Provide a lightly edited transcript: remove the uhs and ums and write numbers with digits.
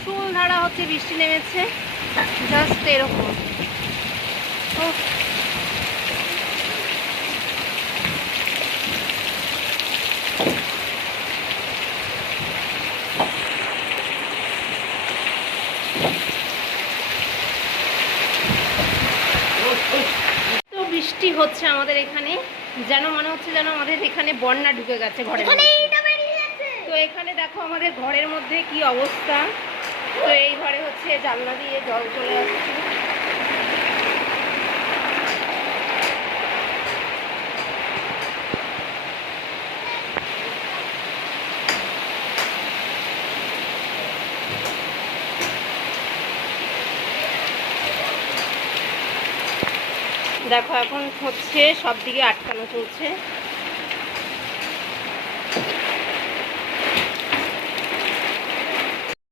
মুষলধারা হচ্ছে বৃষ্টি নেমেছে, জাস্ট এরকম। তো বৃষ্টি হচ্ছে আমাদের এখানে, যেন মনে হচ্ছে যেন আমাদের এখানে বন্যা ঢুকে গেছে ঘরের মধ্যে। তো এখানে দেখো আমাদের ঘরের মধ্যে কি অবস্থা। তো এই ঘরে হচ্ছে জানলা দিয়ে জল চলে আসছে। দেখো এখন হচ্ছে সব দিকে আটকানো চলছে।